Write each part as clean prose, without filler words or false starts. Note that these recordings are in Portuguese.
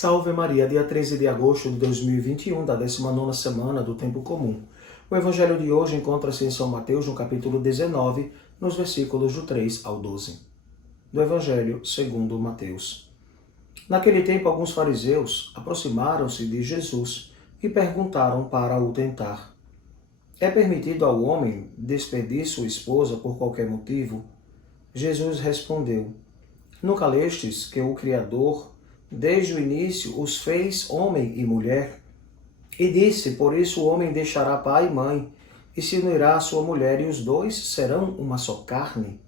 Salve Maria, dia 13 de agosto de 2021, da 19ª semana do Tempo Comum. O evangelho de hoje encontra-se em São Mateus, no capítulo 19, nos versículos do 3 ao 12. Do evangelho segundo Mateus. Naquele tempo, alguns fariseus aproximaram-se de Jesus e perguntaram para o tentar: é permitido ao homem despedir sua esposa por qualquer motivo? Jesus respondeu: nunca lestes que o Criador desde o início os fez homem e mulher? E disse: por isso o homem deixará pai e mãe, e se unirá à sua mulher, e os dois serão uma só carne.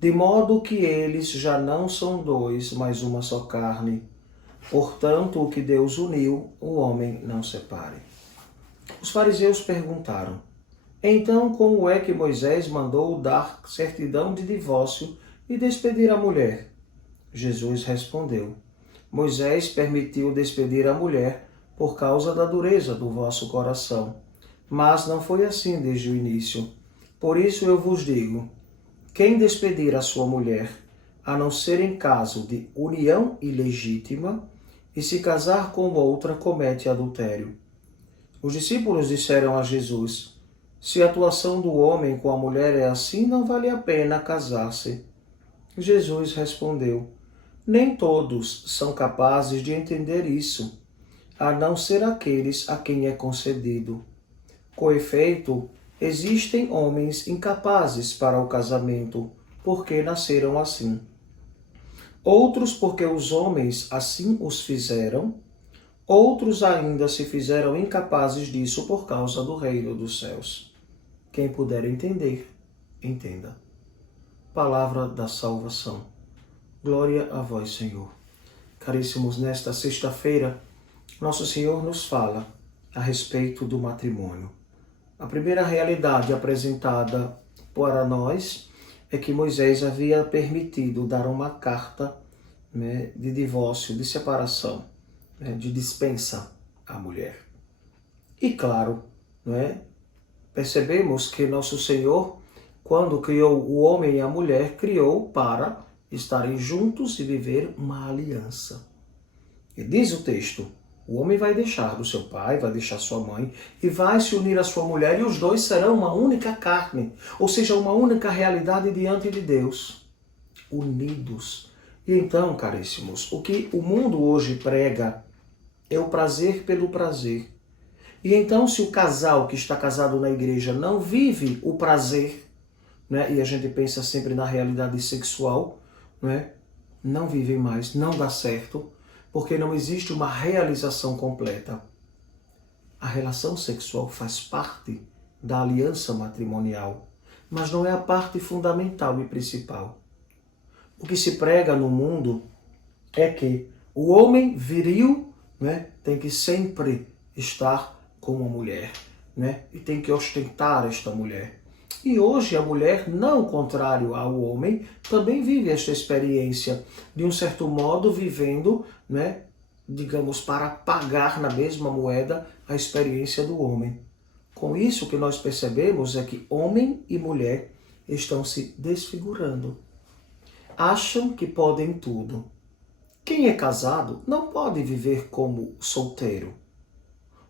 De modo que eles já não são dois, mas uma só carne. Portanto, o que Deus uniu, o homem não separe. Os fariseus perguntaram: então como é que Moisés mandou dar certidão de divórcio e despedir a mulher? Jesus respondeu: Moisés permitiu despedir a mulher por causa da dureza do vosso coração. Mas não foi assim desde o início. Por isso eu vos digo: quem despedir a sua mulher, a não ser em caso de união ilegítima, e se casar com outra, comete adultério. Os discípulos disseram a Jesus: se a atuação do homem com a mulher é assim, não vale a pena casar-se. Jesus respondeu: nem todos são capazes de entender isso, a não ser aqueles a quem é concedido. Com efeito, existem homens incapazes para o casamento, porque nasceram assim. Outros porque os homens assim os fizeram, outros ainda se fizeram incapazes disso por causa do reino dos céus. Quem puder entender, entenda. Palavra da salvação. Glória a vós, Senhor. Caríssimos, nesta sexta-feira, Nosso Senhor nos fala a respeito do matrimônio. A primeira realidade apresentada para nós é que Moisés havia permitido dar uma carta, de divórcio, de separação, de dispensa à mulher. E claro, percebemos que Nosso Senhor, quando criou o homem e a mulher, criou para estarem juntos e viver uma aliança. E diz o texto: o homem vai deixar do seu pai, vai deixar sua mãe e vai se unir à sua mulher, e os dois serão uma única carne, ou seja, uma única realidade diante de Deus, unidos. E então, caríssimos, o que o mundo hoje prega é o prazer pelo prazer. E então, se o casal que está casado na igreja não vive o prazer, e a gente pensa sempre na realidade sexual, não vivem mais, não dá certo, porque não existe uma realização completa. A relação sexual faz parte da aliança matrimonial, mas não é a parte fundamental e principal. O que se prega no mundo é que o homem viril, tem que sempre estar com a mulher, e tem que ostentar esta mulher. E hoje a mulher, não contrário ao homem, também vive esta experiência, de um certo modo vivendo, digamos, para pagar na mesma moeda a experiência do homem. Com isso, o que nós percebemos é que homem e mulher estão se desfigurando. Acham que podem tudo. Quem é casado não pode viver como solteiro.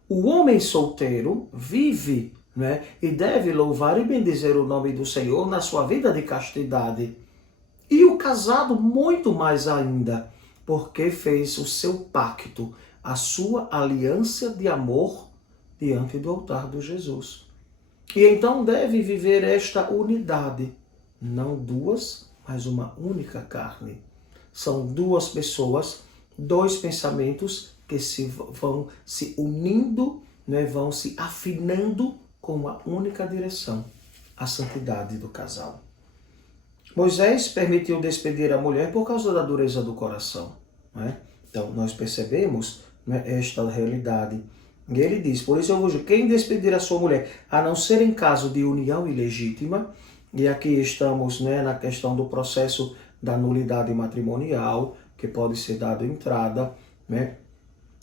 O homem solteiro vive, e deve louvar e bendizer o nome do Senhor na sua vida de castidade. E o casado muito mais ainda, porque fez o seu pacto, a sua aliança de amor diante do altar de Jesus. E então deve viver esta unidade, não duas, mas uma única carne. São duas pessoas, dois pensamentos que vão se unindo, vão se afinando com uma única direção, a santidade do casal. Moisés permitiu despedir a mulher por causa da dureza do coração. Então, nós percebemos esta realidade. E ele diz: por isso eu vos digo, quem despedir a sua mulher, a não ser em caso de união ilegítima, e aqui estamos na questão do processo da nulidade matrimonial, que pode ser dado entrada,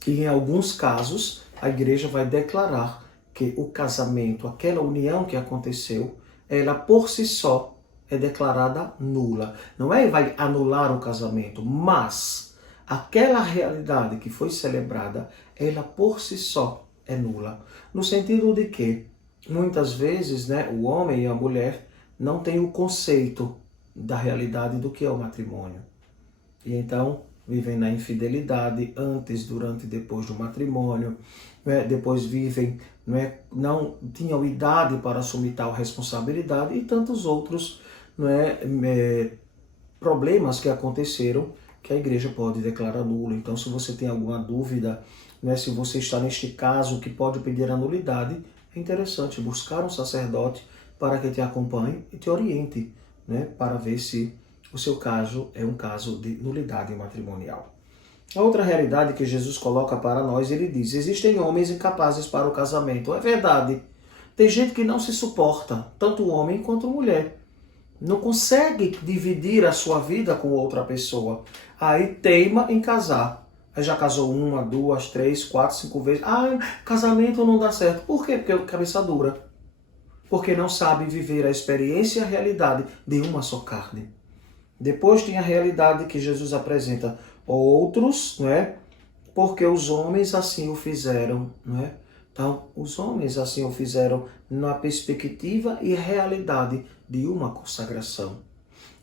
e em alguns casos a igreja vai declarar que o casamento, aquela união que aconteceu, ela por si só é declarada nula. Não é vai anular o casamento, mas aquela realidade que foi celebrada, ela por si só é nula. No sentido de que, muitas vezes, né, o homem e a mulher não têm o conceito da realidade do que é o matrimônio. E então vivem na infidelidade antes, durante e depois do matrimônio, né? Depois vivem, não tinham idade para assumir tal responsabilidade e tantos outros problemas que aconteceram que a igreja pode declarar nulo. Então, se você tem alguma dúvida, se você está neste caso que pode pedir a nulidade, é interessante buscar um sacerdote para que te acompanhe e te oriente, para ver se o seu caso é um caso de nulidade matrimonial. A outra realidade que Jesus coloca para nós, ele diz: existem homens incapazes para o casamento. É verdade. Tem gente que não se suporta, tanto homem quanto mulher. Não consegue dividir a sua vida com outra pessoa. Aí teima em casar. Aí já casou 1, 2, 3, 4, 5 vezes. Casamento não dá certo. Por quê? Porque cabeça dura. Porque não sabe viver a experiência e a realidade de uma só carne. Depois tem a realidade que Jesus apresenta. Outros, porque os homens assim o fizeram, Então, os homens assim o fizeram na perspectiva e realidade de uma consagração.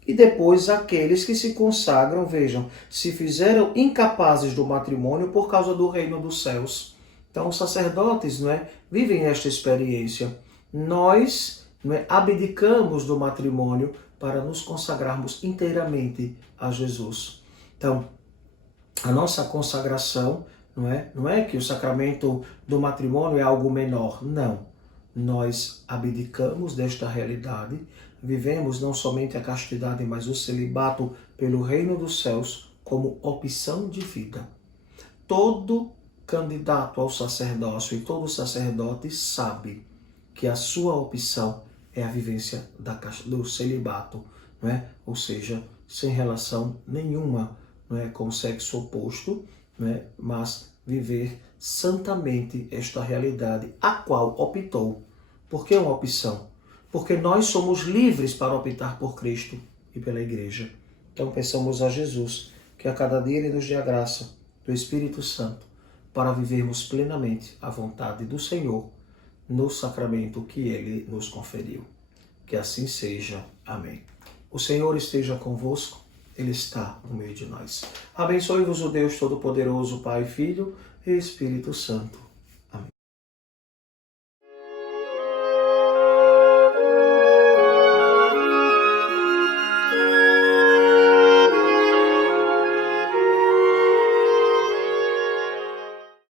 E depois aqueles que se consagram, vejam, se fizeram incapazes do matrimônio por causa do reino dos céus. Então, os sacerdotes, vivem esta experiência. Nós, abdicamos do matrimônio para nos consagrarmos inteiramente a Jesus. Então, a nossa consagração não é que o sacramento do matrimônio é algo menor, não. Nós abdicamos desta realidade, vivemos não somente a castidade, mas o celibato pelo reino dos céus como opção de vida. Todo candidato ao sacerdócio e todo sacerdote sabe que a sua opção é a vivência do celibato, ou seja, sem relação nenhuma com o sexo oposto, mas viver santamente esta realidade, a qual optou. Por que uma opção? Porque nós somos livres para optar por Cristo e pela Igreja. Então peçamos a Jesus que a cada dia Ele nos dê a graça do Espírito Santo para vivermos plenamente a vontade do Senhor no sacramento que Ele nos conferiu. Que assim seja. Amém. O Senhor esteja convosco. Ele está no meio de nós. Abençoe-vos o Deus Todo-Poderoso, Pai, Filho e Espírito Santo.